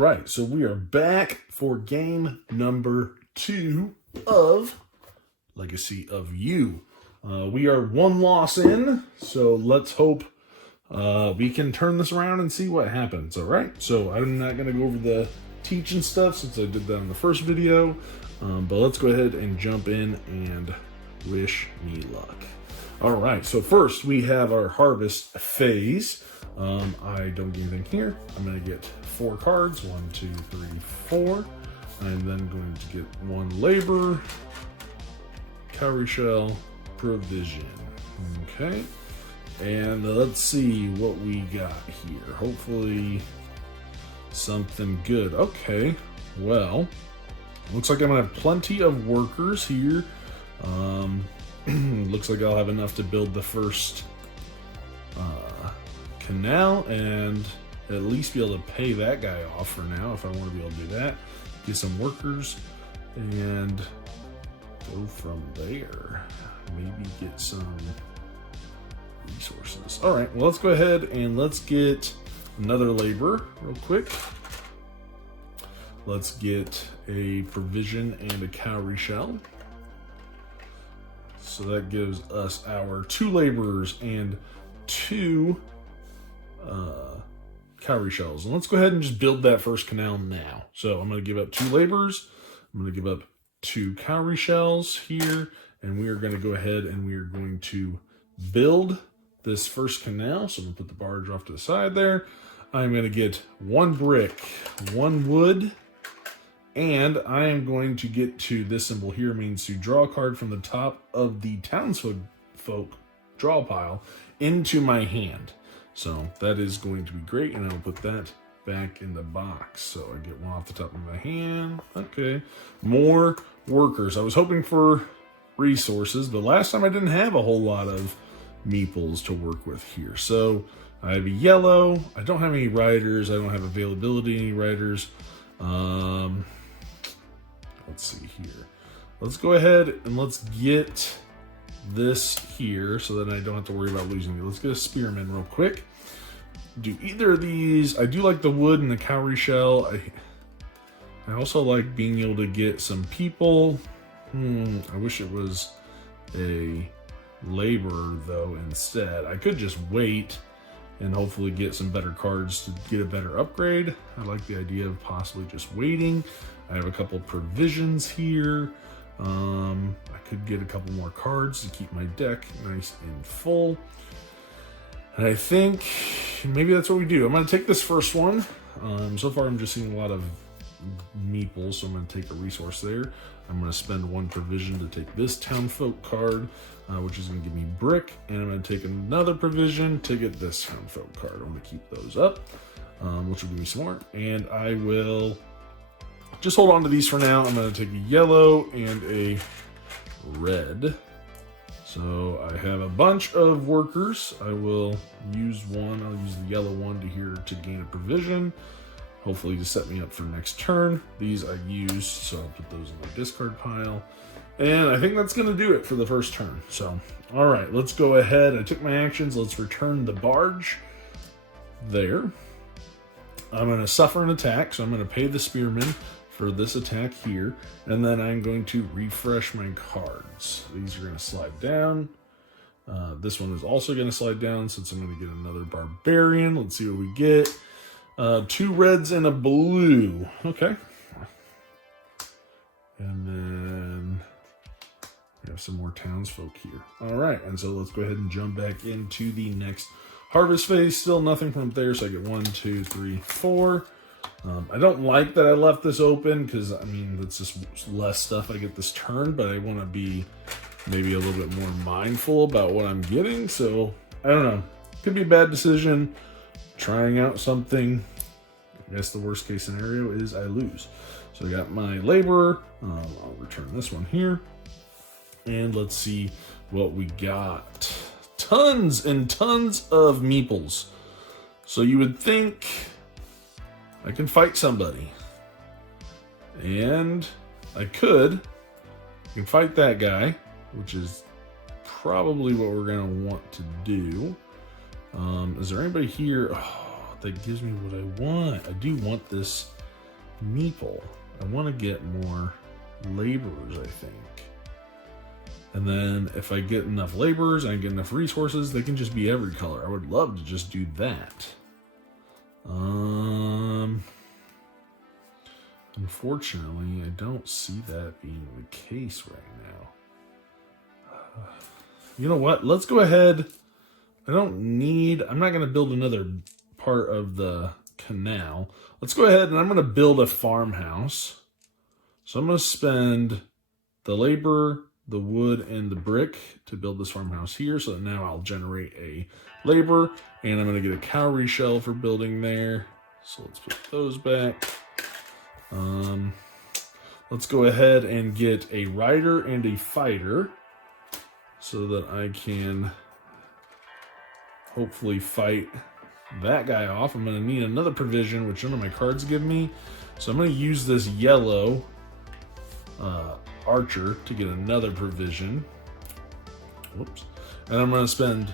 right, so we are back for game number 2 of Legacy of You. We are 1 loss in, so let's hope we can turn this around and see what happens. All right, so I'm not going to go over the teaching stuff since I did that in the first video, but let's go ahead and jump in and wish me luck. All right, so first we have our harvest phase. I don't get anything here. I'm going to get 4 cards, 1, 2, 3, 4. I'm then going to get 1 labor, cowrie shell, provision. Okay, and let's see what we got here. Hopefully something good. Okay, well, looks like I'm gonna have plenty of workers here. Looks like I'll have enough to build the first canal and at least be able to pay that guy off for now if I want to be able to do that. Get some workers and go from there. Maybe get some resources. All right, well, let's go ahead and let's get another labor real quick. Let's get a provision and a cowrie shell. So that gives us our 2 laborers and 2 cowrie shells. And let's go ahead and just build that first canal now. So I'm going to give up 2 laborers. I'm going to give up 2 cowrie shells here. And we are going to go ahead and we are going to build this first canal. So I'm going to put the barge off to the side there. I'm going to get 1 brick, 1 wood, and I am going to get to this symbol here, means to draw a card from the top of the townsfolk draw pile into my hand. So that is going to be great, and I'll put that back in the box. So I get 1 off the top of my hand. Okay, more workers. I was hoping for resources, but last time I didn't have a whole lot of meeples to work with here. So I have a yellow. I don't have any riders. I don't have availability any riders. Let's see here. Let's go ahead and let's get this here so that I don't have to worry about losing it. Let's get a spearman real quick. Do either of these. I do like the wood and the cowrie shell. I also like being able to get some people. I wish it was a laborer though instead. I could just wait and hopefully get some better cards to get a better upgrade. I like the idea of possibly just waiting. I have a couple provisions here. I could get a couple more cards to keep my deck nice and full. And I think maybe that's what we do. I'm going to take this first one. So far I'm just seeing a lot of meeples, so I'm going to take a resource there. I'm going to spend 1 provision to take this townfolk card, which is going to give me brick, and I'm going to take another provision to get this townfolk card. I want to keep those up, which will give me some more, and I will just hold on to these for now. I'm going to take a yellow and a red. So I have a bunch of workers. I will use 1. I'll use the yellow one to here to gain a provision, hopefully to set me up for next turn. These I used, so I'll put those in my discard pile. And I think that's going to do it for the first turn. So, all right, let's go ahead. I took my actions. Let's return the barge there. I'm going to suffer an attack, so I'm going to pay the spearman for this attack here. And then I'm going to refresh my cards. These are going to slide down. This one is also going to slide down since I'm going to get another barbarian. Let's see what we get. 2 reds and a blue. Okay. And then we have some more townsfolk here. All right, and so let's go ahead and jump back into the next harvest phase. Still nothing from there, so I get 1, 2, 3, 4. I don't like that I left this open because, I mean, it's just less stuff I get this turn, but I want to be maybe a little bit more mindful about what I'm getting. So, I don't know. Could be a bad decision. Trying out something. I guess the worst case scenario is I lose. So I got my laborer. I'll return this one here. And let's see what we got. Tons and tons of meeples. So you would think I can fight somebody. And I could. I can fight that guy, which is probably what we're going to want to do. Is there anybody here that gives me what I want? I do want this meeple. I want to get more laborers, I think. And then if I get enough laborers and I get enough resources, they can just be every color. I would love to just do that. Unfortunately, I don't see that being the case right now. You know what? Let's go ahead. I'm not going to build another part of the canal. Let's go ahead and I'm going to build a farmhouse. So I'm going to spend the labor, the wood, and the brick to build this farmhouse here. So that now I'll generate a labor, and I'm going to get a cowrie shell for building there. So let's put those back. Let's go ahead and get a rider and a fighter so that I can hopefully fight that guy off. I'm going to need another provision, which none of my cards give me. So I'm going to use this yellow archer to get another provision. Whoops. And I'm going to spend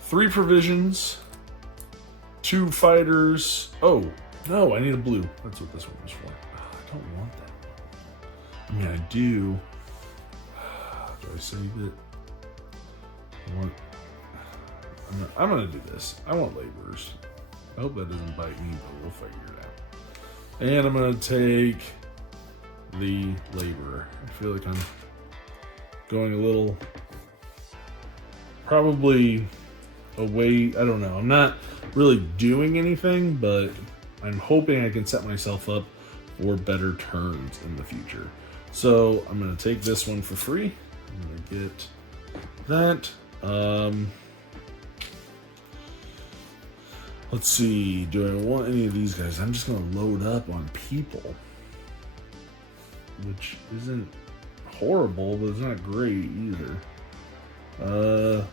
3 provisions, 2 fighters. Oh, no, I need a blue. That's what this one was for. I don't want that. I mean, I do. Do I save it? I'm going to do this. I want laborers. I hope that doesn't bite me, but we'll figure it out. And I'm going to take the laborer. I feel like I'm going a little, probably away. I don't know. I'm not really doing anything, but I'm hoping I can set myself up for better turns in the future. So I'm going to take this one for free. I'm going to get that. Let's see. Do I want any of these guys? I'm just going to load up on people, which isn't horrible, but it's not great either. I don't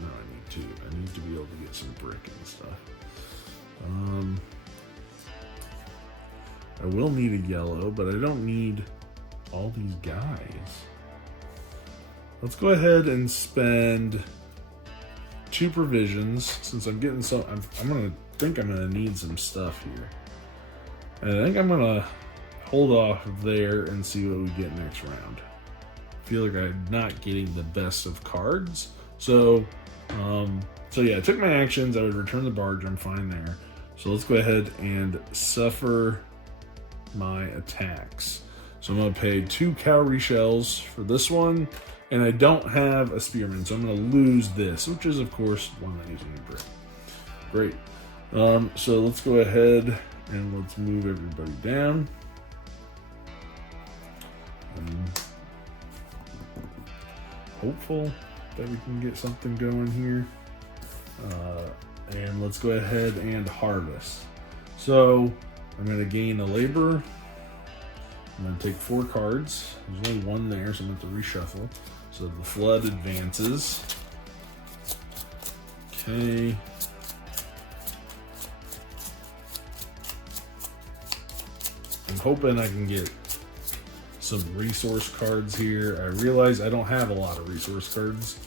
know. I need to be able to get some brick and stuff. I will need a yellow, but I don't need all these guys. Let's go ahead and spend 2 provisions since I'm getting some. I'm gonna need some stuff here. And I think I'm gonna hold off there and see what we get next round. I feel like I'm not getting the best of cards. So yeah, I took my actions. I would return the barge. I'm fine there. So let's go ahead and suffer my attacks. So I'm gonna pay 2 cowrie shells for this one, and I don't have a spearman, so I'm gonna lose this, which is of course one that needs a new brick. Great. So let's go ahead and let's move everybody down. Hopeful that we can get something going here. And let's go ahead and harvest. So I'm going to gain a laborer. I'm going to take 4 cards. There's only 1 there, so I'm going to reshuffle. So the flood advances. Okay. I'm hoping I can get some resource cards here. I realize I don't have a lot of resource cards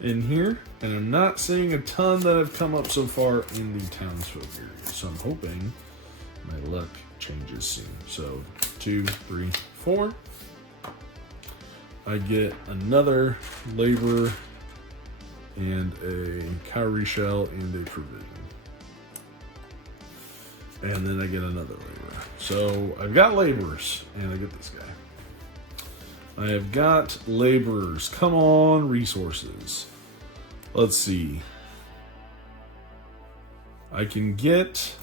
in here, and I'm not seeing a ton that have come up so far in the townsfolk area. So I'm hoping my luck changes soon. So 2, 3, 4. I get another laborer and a cowrie shell and a provision. And then I get another laborer. So I've got laborers, and I get this guy. I have got laborers. Come on, resources. Let's see. I can get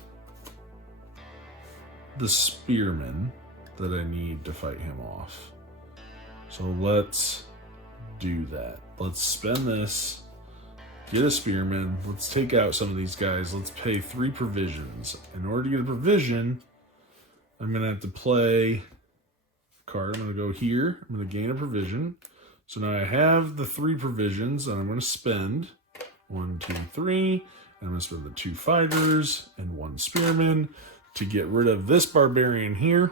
the spearman that I need to fight him off. So let's do that. Let's spend this. Get a spearman. Let's take out some of these guys. Let's pay 3 provisions. In order to get a provision, I'm going to have to play a card. I'm going to go here. I'm going to gain a provision. So now I have the 3 provisions, and I'm going to spend 1, 2, 3. And I'm going to spend the 2 fighters and 1 spearman to get rid of this barbarian here.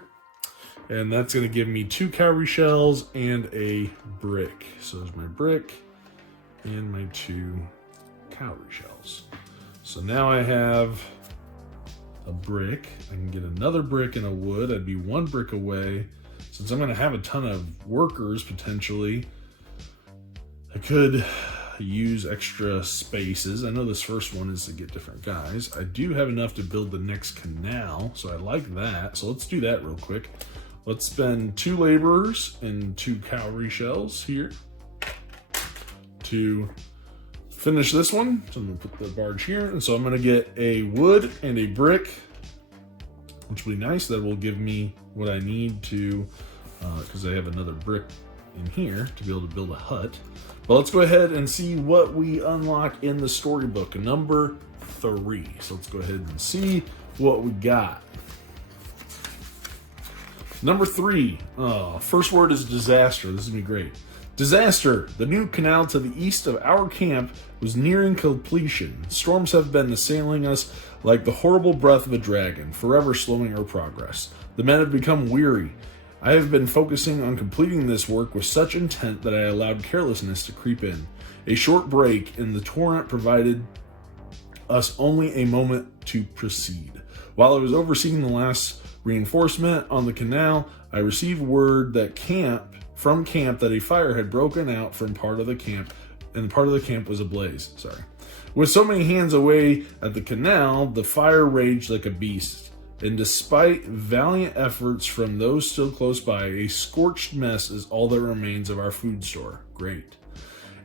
And that's going to give me 2 cowrie shells and a brick. So there's my brick and my 2 cowrie shells. So now I have a brick. I can get another brick and a wood. I'd be 1 brick away. Since I'm going to have a ton of workers potentially, I could use extra spaces. I know this first one is to get different guys. I do have enough to build the next canal, so I like that. So let's do that real quick. Let's spend 2 laborers and 2 cowrie shells here to finish this one. So I'm gonna put the barge here, and so I'm gonna get a wood and a brick, which will be nice. That will give me what I need to, because I have another brick in here to be able to build a hut. But let's go ahead and see what we unlock in the storybook, number 3. So let's go ahead and see what we got. Number 3, first word is disaster. This is gonna be great. Disaster. The new canal to the east of our camp was nearing completion. Storms have been assailing us like the horrible breath of a dragon, forever slowing our progress. The men have become weary. I have been focusing on completing this work with such intent that I allowed carelessness to creep in. A short break in the torrent provided us only a moment to proceed. While I was overseeing the last reinforcement on the canal, I received word that from camp that a fire had broken out from part of the camp, and part of the camp was ablaze. With so many hands away at the canal, the fire raged like a beast. And despite valiant efforts from those still close by, a scorched mess is all that remains of our food store. Great.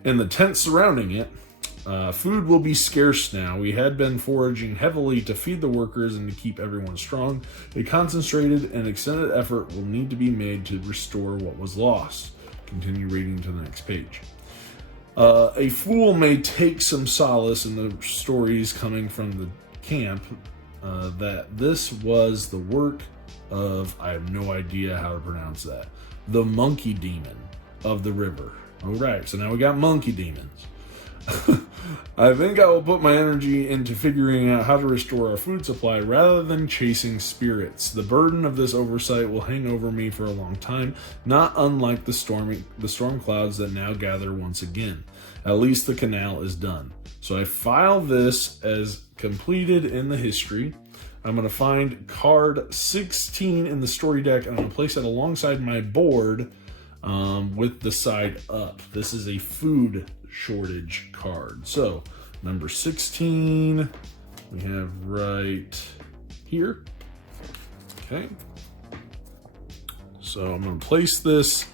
In the tent surrounding it, food will be scarce now. We had been foraging heavily to feed the workers and to keep everyone strong. A concentrated and extended effort will need to be made to restore what was lost. Continue reading to the next page. A fool may take some solace in the stories coming from the camp that this was the work of, I have no idea how to pronounce that, the monkey demon of the river. All right, so now we got monkey demons. I think I will put my energy into figuring out how to restore our food supply rather than chasing spirits. The burden of this oversight will hang over me for a long time, not unlike the storm clouds that now gather once again. At least the canal is done. So I file this as completed in the history. I'm going to find card 16 in the story deck, and I'm going to place it alongside my board with the side up. This is a food shortage card. So number 16 we have right here. Okay, so I'm going to place this.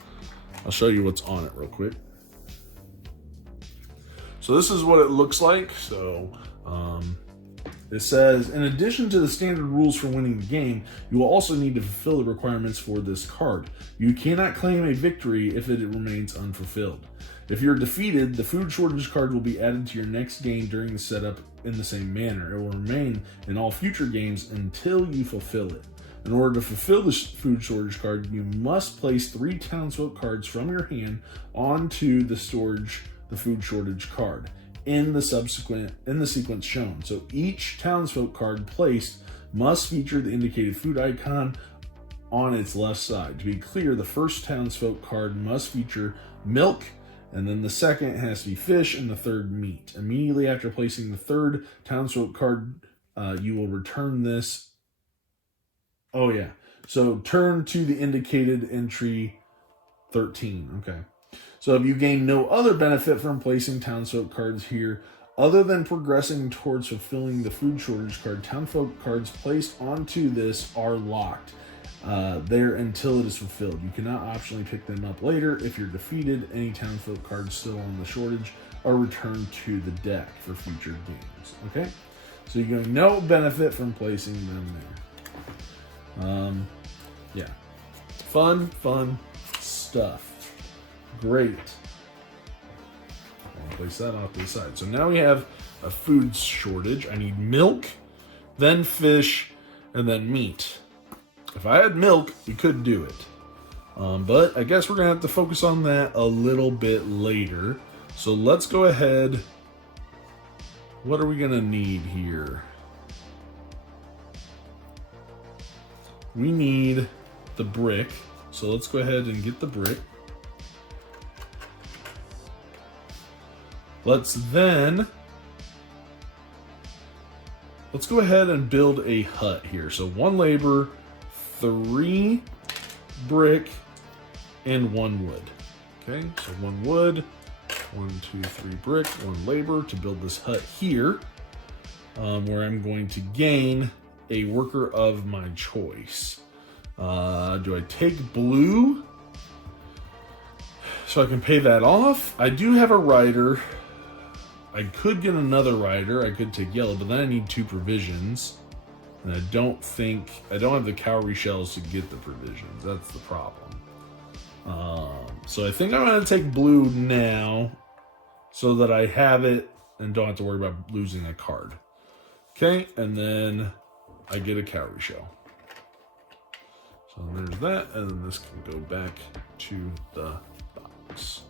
I'll show you what's on it real quick. So this is what it looks like. So it says, in addition to the standard rules for winning the game, you will also need to fulfill the requirements for this card. You cannot claim a victory if it remains unfulfilled. If you're defeated, the food shortage card will be added to your next game during the setup in the same manner. It will remain in all future games until you fulfill it. In order to fulfill the food shortage card, you must place 3 townsfolk cards from your hand onto the food shortage card in the sequence shown. So each townsfolk card placed must feature the indicated food icon on its left side. To be clear, the first townsfolk card must feature milk, and then the second has to be fish, and the third meat. Immediately after placing the third townsfolk card, you will return this. Oh yeah. So turn to the indicated entry 13. Okay. So if you gain no other benefit from placing townsfolk cards here, other than progressing towards fulfilling the food shortage card, townsfolk cards placed onto this are locked there until it is fulfilled. You cannot optionally pick them up later. If you're defeated, any townsfolk cards still on the shortage are returned to the deck for future games. Okay, so you get no benefit from placing them there. Yeah, fun stuff. Great. I'll place that off to the side. So now we have a food shortage. I need milk, then fish, and then meat. If I had milk, we could do it. But I guess we're going to have to focus on that a little bit later. So let's go ahead. What are we going to need here? We need the brick. So let's go ahead and get the brick. Let's then let's go ahead and build a hut here. So 1 labor, 3 brick, and 1 wood. Okay, so 1 wood, 1, 2, 3 brick, 1 labor to build this hut here, where I'm going to gain a worker of my choice. Do I take blue so I can pay that off? I do have a rider. I could get another rider. I could take yellow, but then I need 2 provisions. And I don't have the cowrie shells to get the provisions. That's the problem. So I think I'm going to take blue now so that I have it and don't have to worry about losing a card. Okay, and then I get a cowrie shell. So there's that, and then this can go back to the box.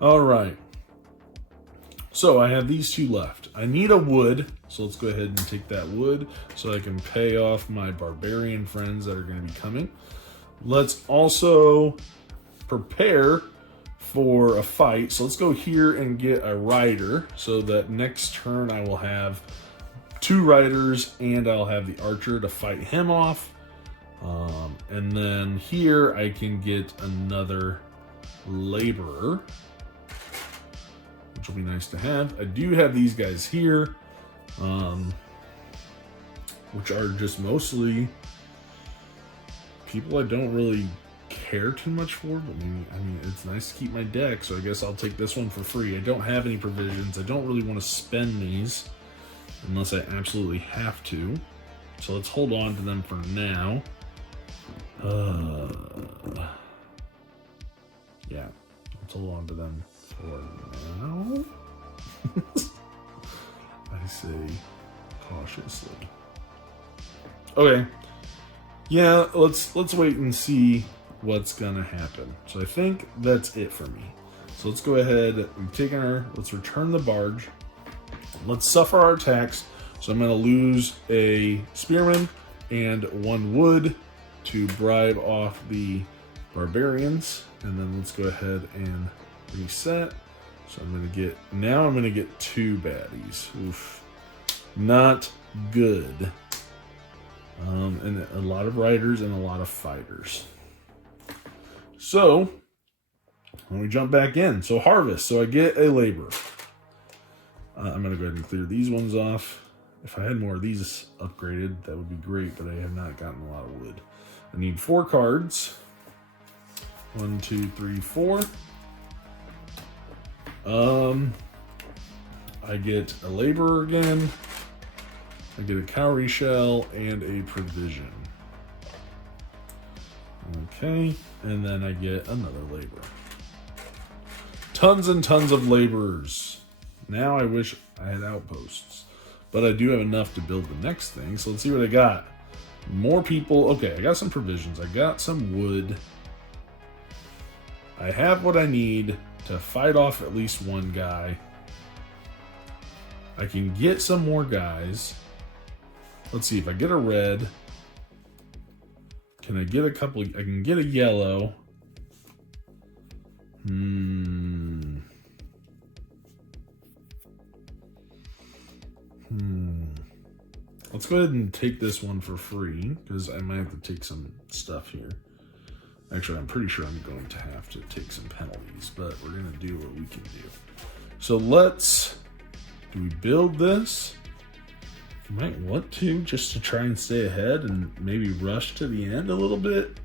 All right. So I have these 2 left. I need a wood, so let's go ahead and take that wood so I can pay off my barbarian friends that are going to be coming. Let's also prepare for a fight. So let's go here and get a rider so that next turn I will have 2 riders and I'll have the archer to fight him off. And then here I can get another laborer, which will be nice to have. I do have these guys here, which are just mostly people I don't really care too much for, but maybe, I mean, it's nice to keep my deck, so I guess I'll take this one for free. I don't have any provisions. I don't really want to spend these unless I absolutely have to. So let's hold on to them for now. Yeah, let's hold on to them for now. I say cautiously. Okay. Yeah, let's wait and see what's gonna happen. So I think that's it for me. So let's go ahead, let's return the barge. Let's suffer our attacks. So I'm gonna lose a spearman and 1 wood to bribe off the barbarians. And then let's go ahead and reset. So I'm gonna get 2 baddies. Oof. Not good. And a lot of riders and a lot of fighters. So when we jump back in, so harvest. So I get a laborer. I'm gonna go ahead and clear these ones off. If I had more of these upgraded, that would be great, but I have not gotten a lot of wood. I need 4 cards. 1, 2, 3, 4. I get a laborer again. I get a cowrie shell and a provision. Okay, and then I get another laborer. Tons and tons of laborers. Now I wish I had outposts, but I do have enough to build the next thing. So let's see what I got. More people. Okay, I got some provisions. I got some wood. I have what I need to fight off at least 1 guy. I can get some more guys. Let's see if I get a red. Can I get a couple? I can get a yellow. Let's go ahead and take this one for free because I might have to take some stuff here. Actually, I'm pretty sure I'm going to have to take some penalties, but we're going to do what we can do. So do we build this? You might want to, just to try and stay ahead and maybe rush to the end a little bit.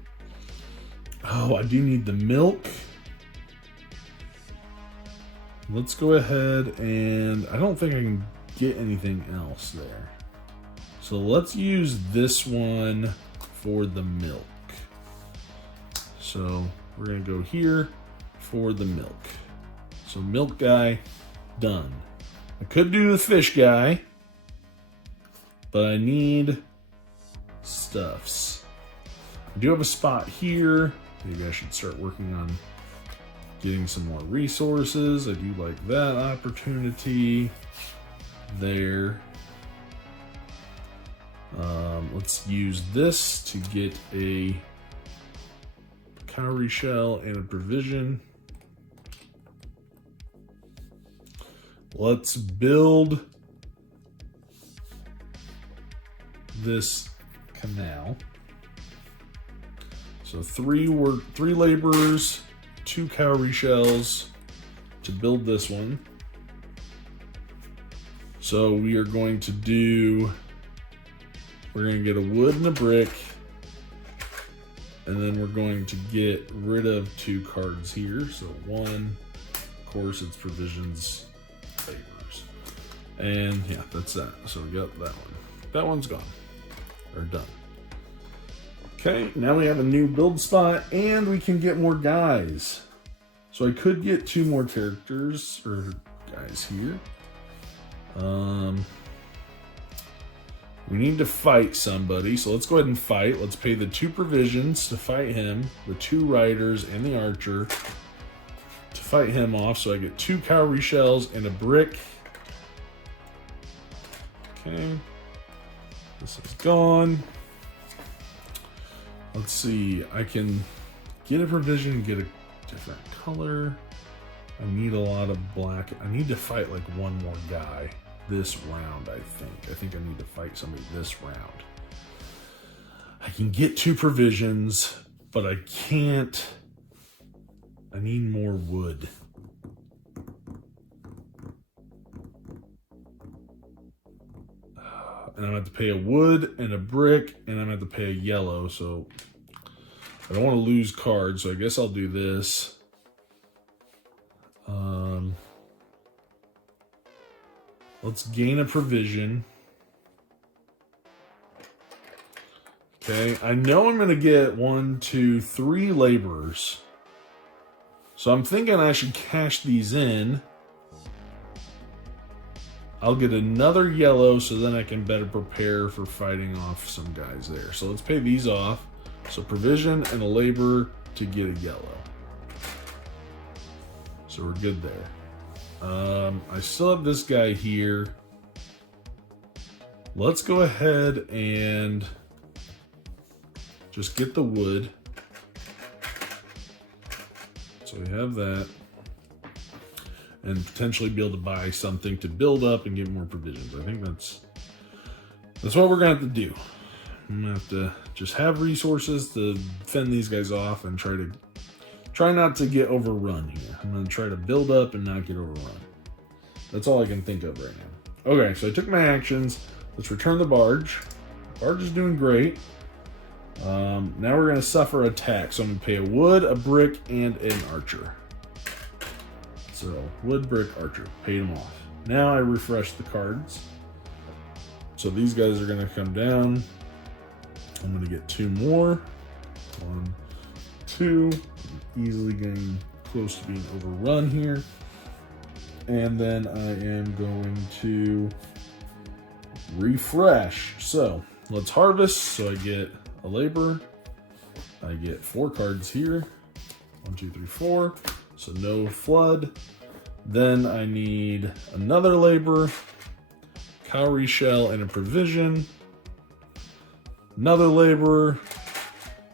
Oh, I do need the milk. Let's go ahead and I don't think I can get anything else there. So let's use this one for the milk. So we're gonna go here for the milk. So milk guy, done. I could do the fish guy, but I need stuffs. I do have a spot here. Maybe I should start working on getting some more resources. I do like that opportunity there. Let's use this to get a cowrie shell and a provision. Let's build this canal. So three laborers, 2 cowrie shells to build this one. So we are going to do, we're going to get a wood and a brick, and then we're going to get rid of 2 cards here. So 1, of course, it's provisions, laborers. And yeah, that's that. So we got that one. That one's gone, or done. Okay, now we have a new build spot, and we can get more guys. So I could get 2 more characters, or guys here. We need to fight somebody, so let's go ahead and fight. Let's pay the 2 provisions to fight him, the 2 riders and the archer to fight him off. So I get 2 cowrie shells and a brick. Okay, this is gone. Let's see, I can get a provision and get a different color. I need a lot of black. I need to fight like 1 more guy this round, I think. I think I need to fight somebody this round. I can get 2 provisions, but I can't. I need more wood. And I'm going to have to pay a wood and a brick, and I'm going to have to pay a yellow, so I don't want to lose cards, so I guess I'll do this. Let's gain a provision. Okay, I know I'm going to get 1, 2, 3 laborers. So I'm thinking I should cash these in. I'll get another yellow, so then I can better prepare for fighting off some guys there. So let's pay these off. So provision and a labor to get a yellow. So we're good there. I still have this guy here. Let's go ahead and just get the wood. So we have that. And potentially be able to buy something to build up and get more provisions. I think that's what we're gonna have to do. I'm gonna have to just have resources to fend these guys off and try not to get overrun here. I'm gonna try to build up and not get overrun. That's all I can think of right now. Okay, so I took my actions. Let's return the barge. Barge is doing great. Now we're gonna suffer attack. So I'm gonna pay a wood, a brick, and an archer. So, wood, brick, archer. Paid them off. Now I refresh the cards. So these guys are going to come down. I'm going to get 2 more. 1, 2. Easily getting close to being overrun here. And then I am going to refresh. So, let's harvest. So I get a labor. I get 4 cards here. 1, 2, 3, 4. So no flood. Then I need another labor, cowrie shell, and a provision. Another labor,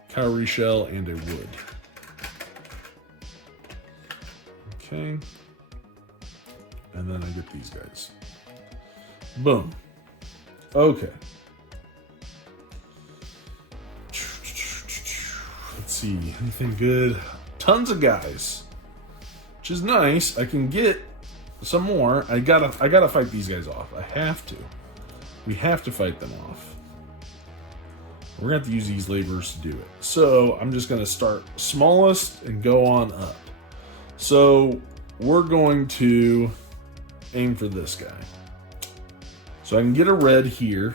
cowrie shell, and a wood. Okay. And then I get these guys. Boom. Okay. Let's see. Anything good? Tons of guys. Which is nice. I can get some more. I gotta fight these guys off. I have to. We have to fight them off. We're gonna have to use these laborers to do it. So I'm just gonna start smallest and go on up. So we're going to aim for this guy. So I can get a red here.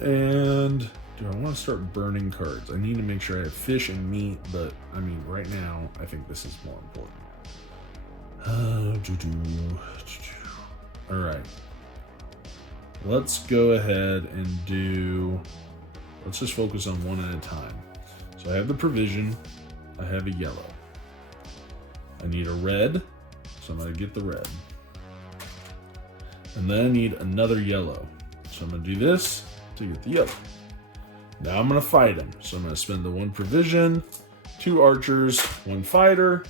And do I want to start burning cards? I need to make sure I have fish and meat, but I mean, right now, I think this is more important. All right. Let's go ahead and do, let's just focus on one at a time. So I have the provision. I have a yellow. I need a red, so I'm going to get the red. And then I need another yellow. So I'm going to do this to get the yellow. Now I'm going to fight him. So I'm going to spend the 1 provision, 2 archers, 1 fighter.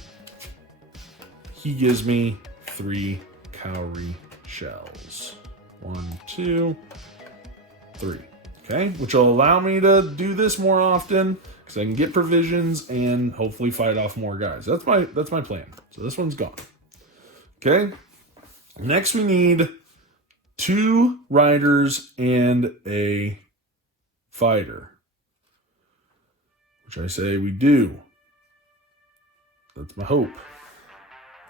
He gives me 3 cowrie shells. 1, 2, 3. Okay, which will allow me to do this more often because I can get provisions and hopefully fight off more guys. That's my plan. So this one's gone. Okay. Next we need 2 riders and a fighter. Which I say we do. That's my hope.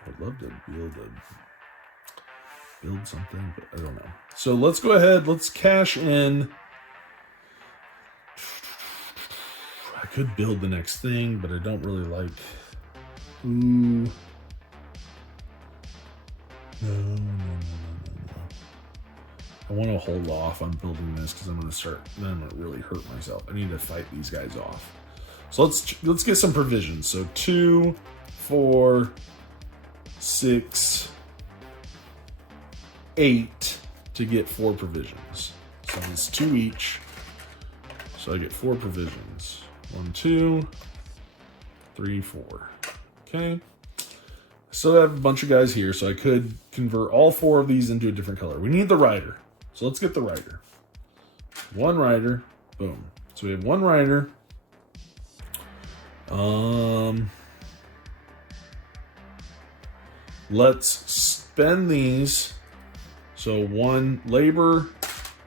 I'd love to be able to build something, but I don't know. So let's go ahead. Let's cash in. I could build the next thing, but I don't really like. Ooh. No. I want to hold off on building this because I'm going to really hurt myself. I need to fight these guys off. So let's get some provisions. So 2, 4, 6, 8 to get 4 provisions. So it's 2 each. So I get 4 provisions. 1, 2, 3, 4. Okay. So I have a bunch of guys here, so I could convert all 4 of these into a different color. We need the rider. So let's get the rider. 1 rider. Boom. So we have 1 rider. Let's spend these. So 1 labor,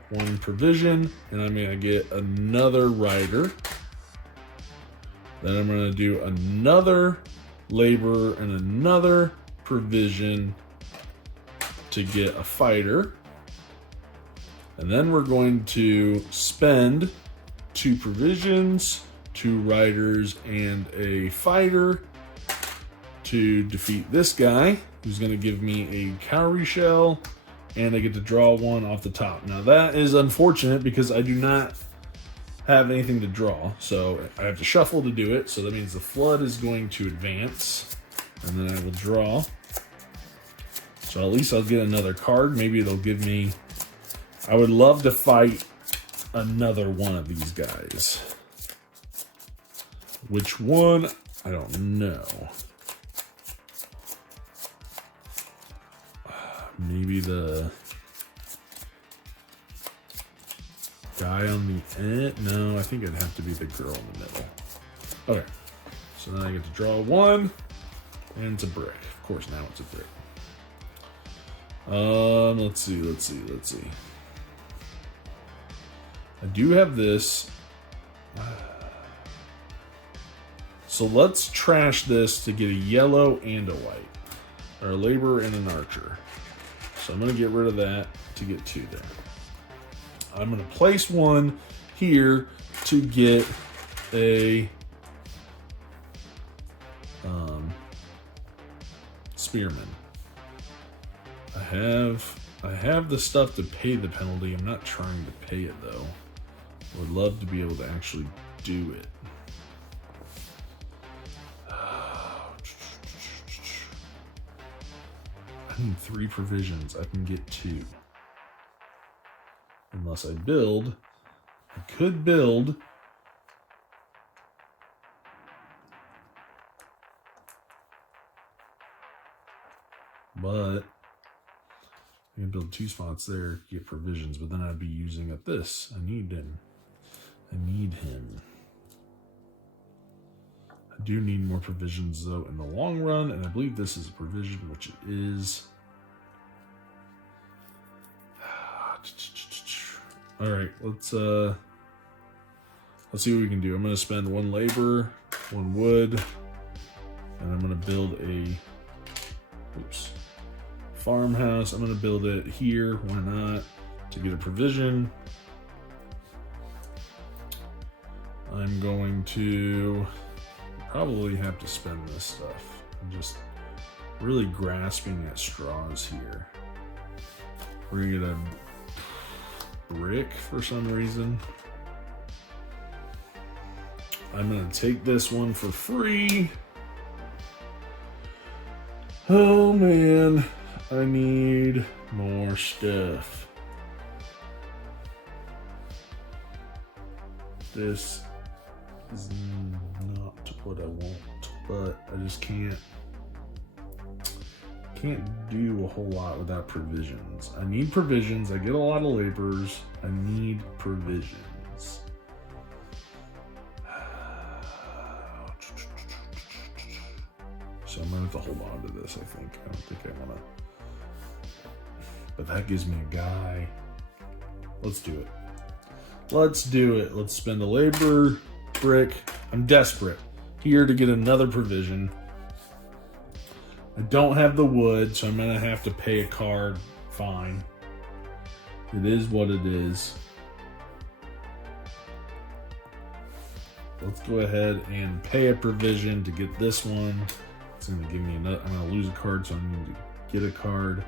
1 provision, and I'm gonna get another rider. Then I'm gonna do another labor and another provision to get a fighter. And then we're going to spend 2 provisions, 2 riders, and a fighter to defeat this guy, who's going to give me a cowrie shell, and I get to draw 1 off the top. Now that is unfortunate because I do not have anything to draw, so I have to shuffle to do it. So that means the flood is going to advance, and then I will draw. So at least I'll get another card. Maybe it'll give me... I would love to fight another one of these guys. Which one? I don't know. Maybe the guy on the end? No, I think it'd have to be the girl in the middle. Okay. So then I get to draw 1, and it's a brick. Of course, now it's a brick. Let's see. I do have this. So let's trash this to get a yellow and a white. Or a laborer and an archer. So I'm going to get rid of that to get 2 there. I'm going to place 1 here to get a spearman. I have the stuff to pay the penalty. I'm not trying to pay it though. I would love to be able to actually do it. I need 3 provisions. I can get 2. Unless I build. I could build. But I can build 2 spots there, get provisions, but then I'd be using up this. I need him. I do need more provisions though in the long run, and I believe this is a provision, which it is. All right, let's see what we can do. I'm going to spend 1 labor, 1 wood, and I'm going to build a farmhouse. I'm going to build it here. Why not? To get a provision. I'm going to probably have to spend this stuff. I'm just really grasping at straws here. We're going to get a brick for some reason. I'm going to take this one for free. Oh man, I need more stuff. This is not what I want, but I just can't can't do a whole lot without provisions. I need provisions. I get a lot of laborers. I need provisions. So I'm going to have to hold on to this, I think. I don't think I want to. But that gives me a guy. Let's do it. Let's do it. Let's spend a labor brick. I'm desperate here to get another provision. I don't have the wood, so I'm going to have to pay a card. Fine. It is what it is. Let's go ahead and pay a provision to get this one. It's going to give me another. I'm going to lose a card, so I'm going to get a card.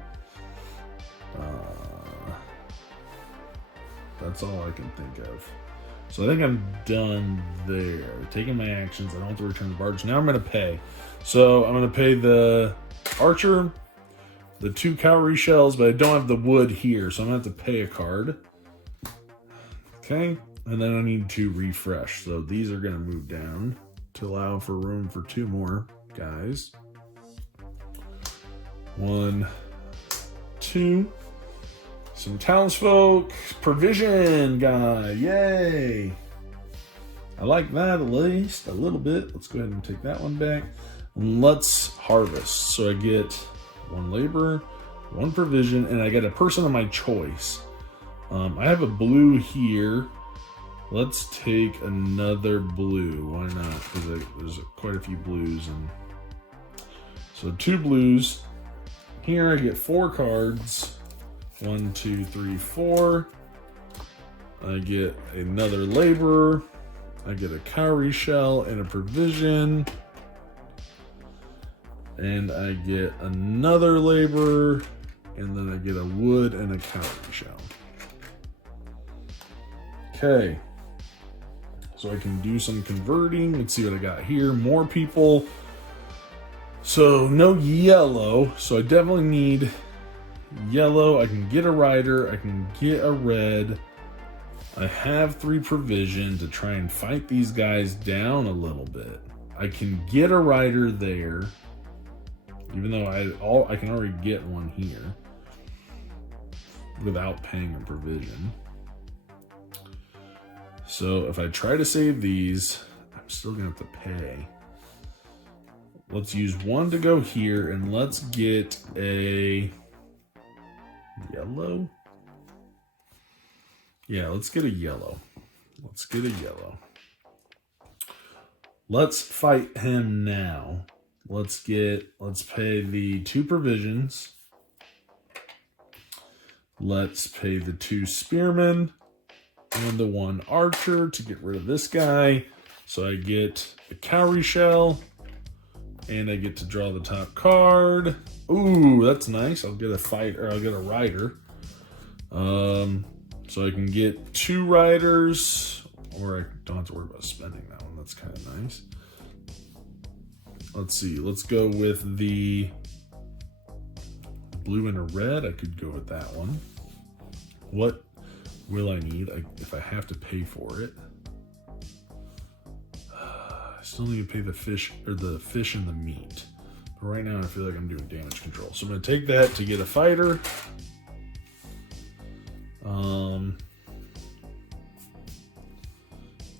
That's all I can think of. So I think I'm done there. Taking my actions. I don't have to return the barge. Now I'm going to pay. So I'm going to pay the archer, the 2 cowrie shells, but I don't have the wood here, so I'm going to have to pay a card. Okay. And then I need to refresh. So these are going to move down to allow for room for 2 more guys. 1, 2. Some townsfolk. Provision guy. Yay. I like that at least a little bit. Let's go ahead and take that one back. Let's harvest. So I get 1 labor, 1 provision, and I get a person of my choice. I have a blue here. Let's take another blue. Why not? Because there's quite a few blues. And so 2 blues. Here I get 4 cards. 1, 2, 3, 4. I get another laborer. I get a cowrie shell and a provision. And I get another laborer. And then I get a wood and a cowrie shell. Okay. So I can do some converting. Let's see what I got here. More people. So no yellow. So I definitely need yellow. I can get a rider. I can get a red. I have 3 provision to try and fight these guys down a little bit. I can get a rider there, even though I can already get one here without paying a provision. So if I try to save these, I'm still gonna have to pay. Let's use 1 to go here, and let's get a yellow. Yeah, let's get a yellow. Let's get a yellow. Let's fight him now. Let's pay the 2 provisions. Let's pay the 2 spearmen and the 1 archer to get rid of this guy. So I get a cowrie shell and I get to draw the top card. Ooh, that's nice. I'll get a fighter, I'll get a rider. So I can get 2 riders, or I don't have to worry about spending that one. That's kind of nice. Let's see. Let's go with the blue and a red. I could go with that one. What will I need if I have to pay for it? I still need to pay the fish and the meat. But right now I feel like I'm doing damage control. So I'm going to take that to get a fighter.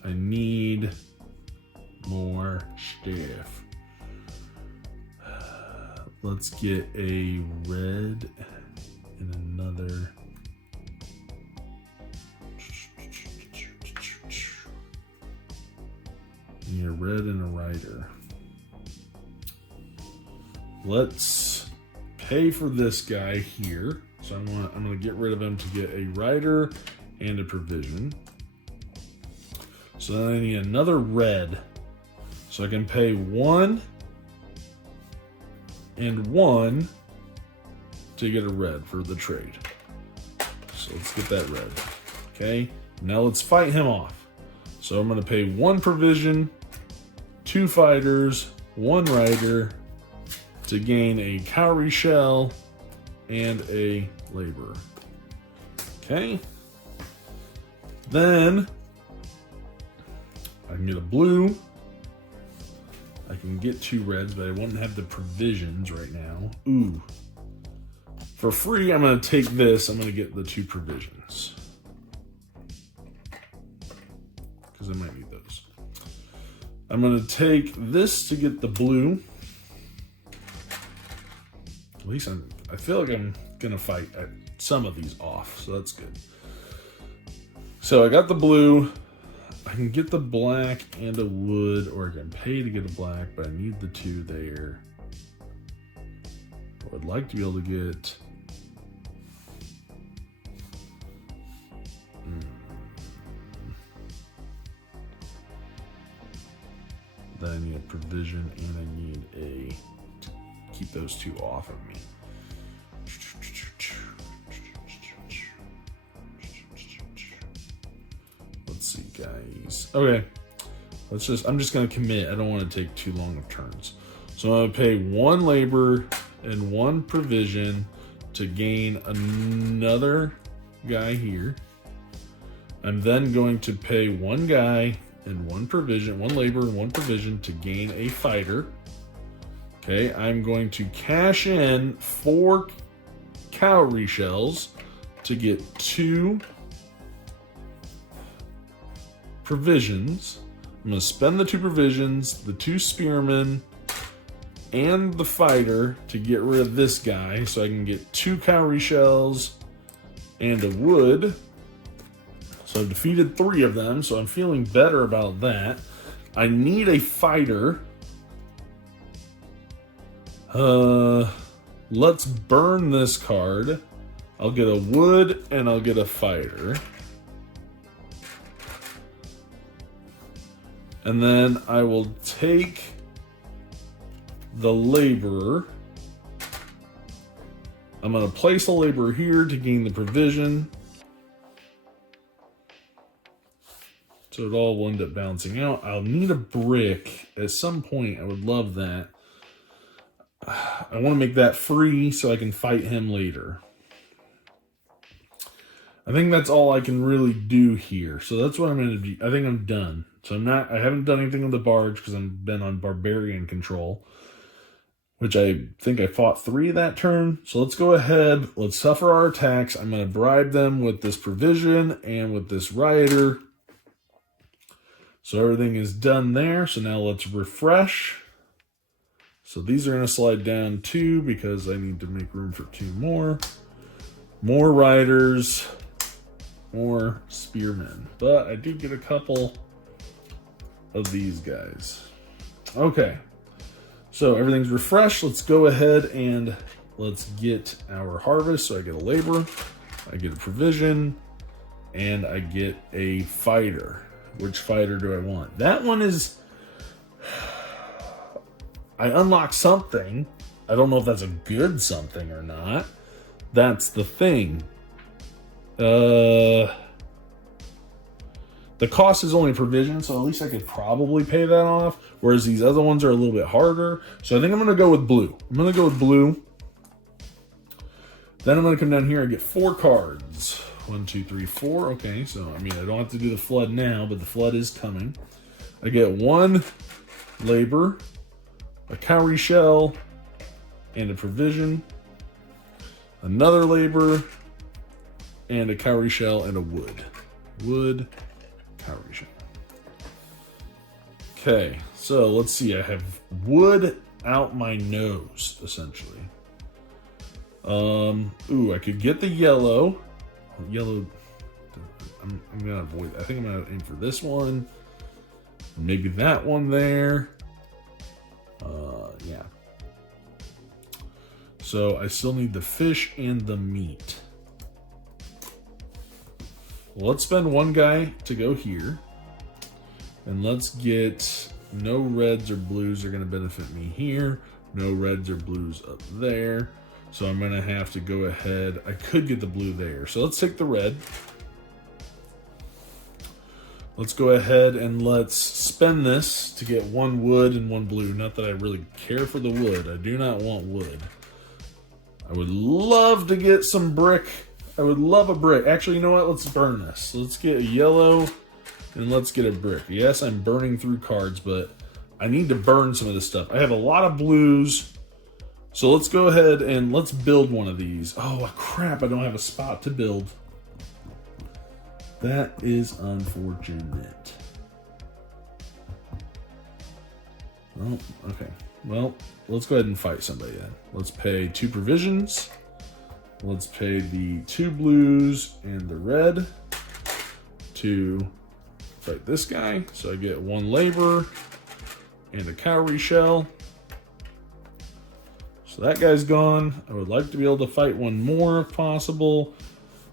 I need more stuff. Let's get a red and another. Need a red and a rider. Let's pay for this guy here. So I'm gonna get rid of him to get a rider and a provision. So then I need another red. So I can pay 1 and 1 to get a red for the trade. So let's get that red. Okay, now let's fight him off. So I'm gonna pay 1 provision, 2 fighters, 1 rider to gain a cowrie shell and a laborer. Okay. Then I can get a blue. I can get 2 reds, but I wouldn't have the provisions right now. Ooh. For free, I'm going to take this. I'm going to get the 2 provisions. Because I might need those. I'm going to take this to get the blue. At least I feel like I'm going to fight some of these off, so that's good. So I got the blue. I can get the black and a wood, or I can pay to get a black, but I need the 2 there. I would like to be able to get... Then I need a provision, and I need a... to keep those 2 off of me. Let's see, guys. Okay. I'm just going to commit. I don't want to take too long of turns. So I'm going to pay 1 labor and 1 provision to gain another guy here. I'm then going to pay 1 guy and 1 provision, 1 labor and 1 provision to gain a fighter. Okay, I'm going to cash in 4 cowrie shells to get 2 provisions. I'm going to spend the 2 provisions, the 2 spearmen, and the fighter to get rid of this guy, so I can get 2 cowrie shells and a wood. So I've defeated 3 of them, so I'm feeling better about that. I need a fighter. Let's burn this card. I'll get a wood and I'll get a fighter. And then I will take the laborer. I'm going to place a laborer here to gain the provision. So it all will end up balancing out. I'll need a brick at some point. I would love that. I want to make that free so I can fight him later. I think that's all I can really do here. So that's what I'm going to do. I think I'm done. So I haven't done anything with the barge because I've been on barbarian control, which I think I fought 3 that turn. So let's go ahead. Let's suffer our attacks. I'm going to bribe them with this provision and with this rider. So everything is done there. So now let's refresh. So these are going to slide down 2 because I need to make room for 2 more. More riders. More spearmen. But I do get a couple of these guys. Okay. So everything's refreshed. Let's go ahead and let's get our harvest. So I get a laborer. I get a provision. And I get a fighter. Which fighter do I want? That one is... I unlock something. I don't know if that's a good something or not. That's the thing. The cost is only provision, so at least I could probably pay that off. Whereas these other ones are a little bit harder. So I think I'm going to go with blue. Then I'm going to come down here and get 4 cards. 1, 2, 3, 4. Okay, so I mean, I don't have to do the flood now, but the flood is coming. I get 1 labor, a cowrie shell, and a provision. Another labor, and a cowrie shell, and a wood. Wood, cowrie shell. Okay, so let's see. I have wood out my nose, essentially. Ooh, I could get the yellow. Yellow. I'm gonna avoid. I think I'm gonna aim for this one. Maybe that one there. Yeah. So I still need the fish and the meat. Well, let's spend 1 guy to go here. And let's get no reds or blues are going to benefit me here. No reds or blues up there. So I'm going to have to go ahead. I could get the blue there. So let's take the red. Let's go ahead and let's spend this to get 1 wood and 1 blue. Not that I really care for the wood. I do not want wood. I would love to get some brick. I would love a brick. Actually, you know what? Let's burn this. Let's get a yellow and let's get a brick. Yes, I'm burning through cards, but I need to burn some of this stuff. I have a lot of blues. So let's go ahead and let's build one of these. Oh, crap. I don't have a spot to build. That is unfortunate. Oh, okay. Well, let's go ahead and fight somebody then. Let's pay 2 provisions. Let's pay the 2 blues and the red to fight this guy. So I get 1 labor and a cowrie shell. So that guy's gone. I would like to be able to fight one more if possible.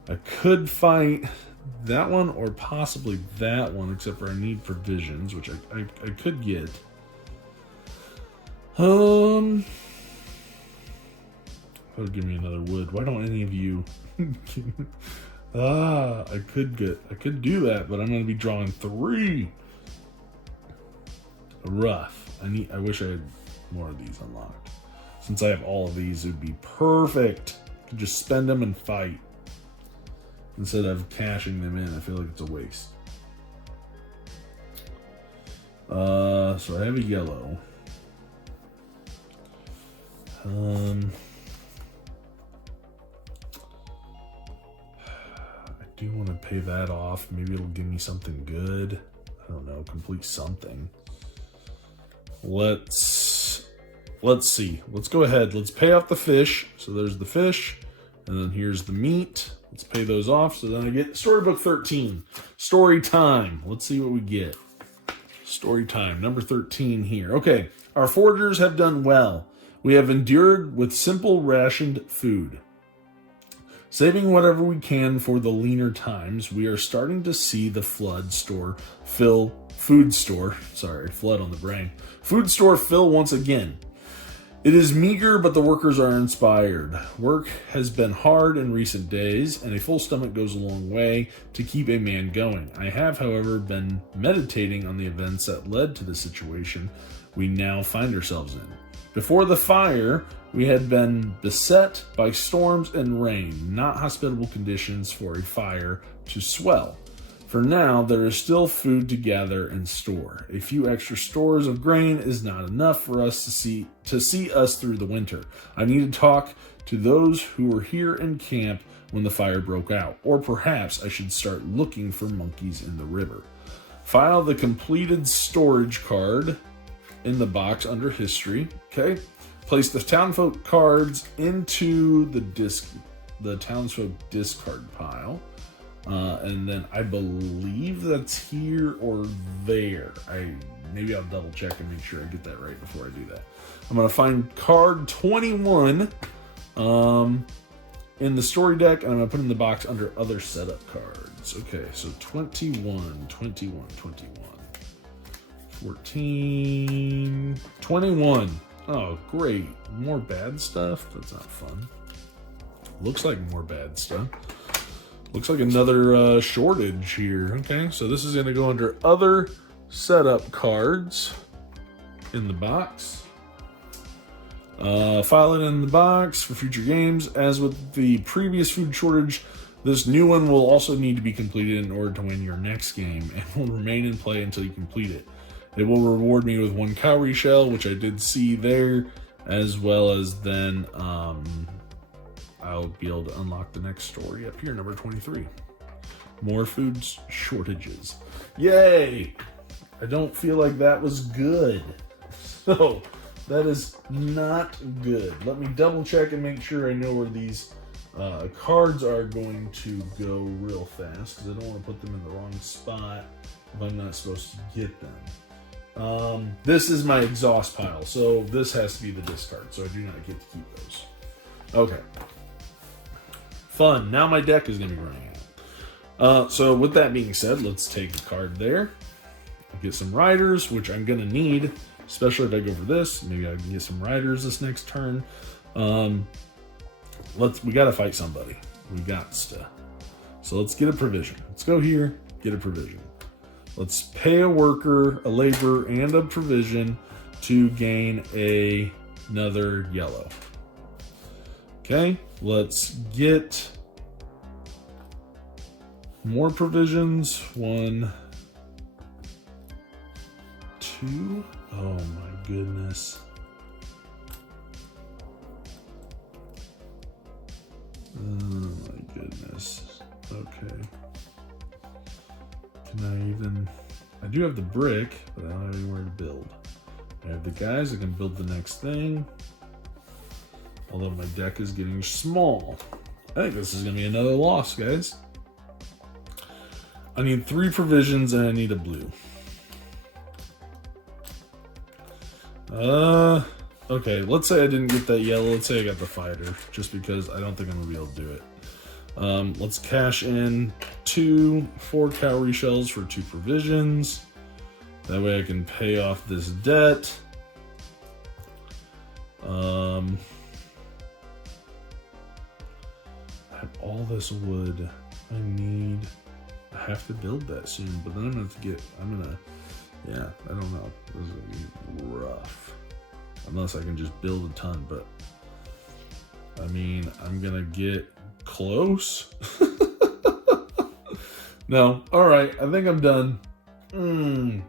I could fight that one or possibly that one, except for I need provisions, which I could get. That'll give me another wood. Why don't any of you? I could do that, but I'm gonna be drawing 3. Rough. I wish I had more of these unlocked. Since I have all of these, it would be perfect. I could just spend them and fight instead of cashing them in. I feel like it's a waste. So I have a yellow. I do want to pay that off. Maybe it'll give me something good. I don't know. Complete something. Let's see. Let's go ahead. Let's pay off the fish. So there's the fish, and then here's the meat. Let's pay those off. So then I get Storybook 13. Story time. Let's see what we get. Story time. Number 13 here. Okay. Our foragers have done well. We have endured with simple rationed food. Saving whatever we can for the leaner times, we are starting to see the food store fill once again. It is meager, but the workers are inspired. Work has been hard in recent days, and a full stomach goes a long way to keep a man going. I have, however, been meditating on the events that led to the situation we now find ourselves in. Before the fire, we had been beset by storms and rain, not hospitable conditions for a fire to swell. For now, there is still food to gather and store. A few extra stores of grain is not enough for us to see us through the winter. I need to talk to those who were here in camp when the fire broke out, or perhaps I should start looking for monkeys in the river. File the completed storage card in the box under history. Okay. Place the townsfolk cards into the townsfolk discard pile. And then I believe that's here or there. Maybe I'll double check and make sure I get that right before I do that. I'm going to find card 21 in the story deck, and I'm going to put it in the box under other setup cards. Okay, so 21. 14, 21. Oh, great. More bad stuff? That's not fun. Looks like more bad stuff. Looks like another shortage here. Okay, so this is going to go under other setup cards in the box. File it in the box for future games. As with the previous food shortage, this new one will also need to be completed in order to win your next game and will remain in play until you complete it. It will reward me with 1 cowrie shell, which I did see there, as well as then I'll be able to unlock the next story up here, number 23. More food shortages. Yay! I don't feel like that was good. So, that is not good. Let me double check and make sure I know where these cards are going to go real fast, because I don't want to put them in the wrong spot if I'm not supposed to get them. This is my exhaust pile, so this has to be the discard, so I do not get to keep those. Okay. Fun. Now my deck is going to be running out. So with that being said, let's take a card there. I'll get some riders, which I'm going to need, especially if I go for this. Maybe I can get some riders this next turn. We got to fight somebody. We got to. So let's get a provision. Let's go here, get a provision. Let's pay a worker, a labor, and a provision to gain another yellow. Okay, let's get more provisions. 1, 2. Oh my goodness. Oh my goodness. Okay. Can I even... I do have the brick, but I don't have anywhere to build. I have the guys that can build the next thing. Although my deck is getting small. I think this is going to be another loss, guys. I need 3 provisions and I need a blue. Okay, let's say I didn't get that yellow. Let's say I got the fighter, just because I don't think I'm going to be able to do it. Let's cash in 4 cowrie shells for 2 provisions. That way I can pay off this debt. I have all this wood. I have to build that soon, but then yeah, I don't know. This is gonna be rough. Unless I can just build a ton, but I mean, I'm gonna get close. No, all right. I think I'm done.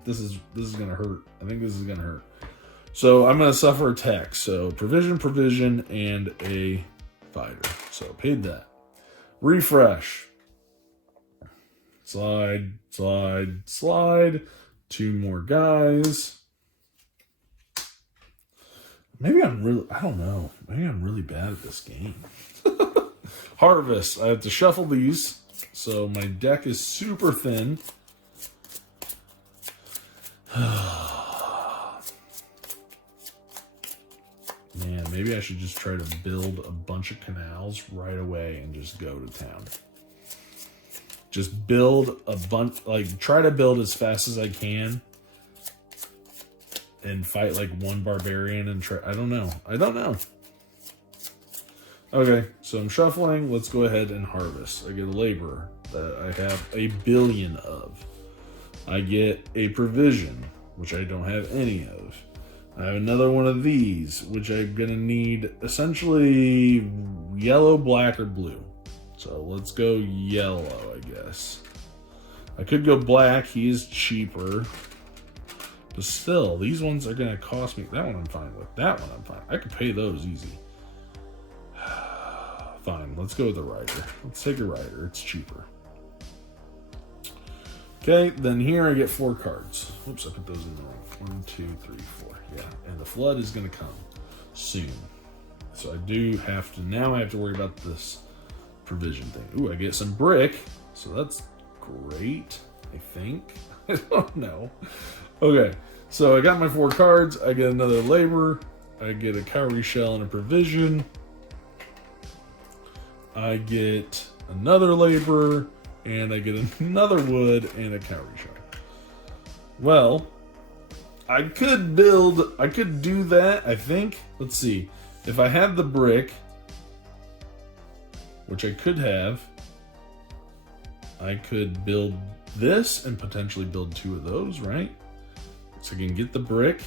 This is gonna hurt. I think this is gonna hurt. So I'm gonna suffer a tax. So provision, and a fighter. So paid that. Refresh. Slide. 2 more guys. I don't know. Maybe I'm really bad at this game. Harvest. I have to shuffle these. So my deck is super thin. Man, maybe I should just try to build a bunch of canals right away and just go to town. Just build a bunch, try to build as fast as I can and fight like 1 barbarian and try. I don't know. Okay, so I'm shuffling. Let's go ahead and harvest. I get a laborer that I have a billion of. I get a provision, which I don't have any of. I have another one of these, which I'm gonna need essentially yellow, black, or blue. So let's go yellow, I guess. I could go black, he is cheaper. But still, these ones are gonna cost me. That one I'm fine with. That one I'm fine. I could pay those easy. Fine, let's go with the rider. Let's take a rider, it's cheaper. Okay, then here I get 4 cards. Oops, I put those in the wrong. 1, 2, 3, 4. Yeah, and the flood is gonna come soon. So I do have to, now I have to worry about this provision thing. Ooh, I get some brick, so that's great, I think. I don't know. Okay, so I got my 4 cards. I get another labor. I get a cowrie shell and a provision. I get another labor, and I get another wood and a cowrie shell. Well, I could do that, I think. Let's see. If I had the brick, which I could have, I could build this and potentially build 2 of those, right? So I can get the brick,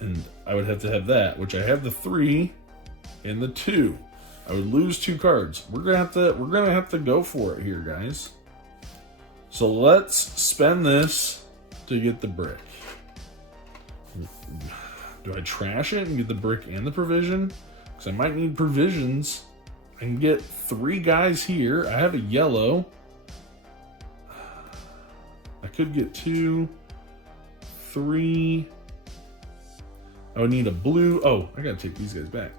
and I would have to have that, which I have the 3 and the 2. I would lose 2 cards. We're gonna have to go for it here, guys. So let's spend this to get the brick. Do I trash it and get the brick and the provision? Because I might need provisions. I can get 3 guys here. I have a yellow. I could get 2, 3. I would need a blue. Oh, I gotta take these guys back.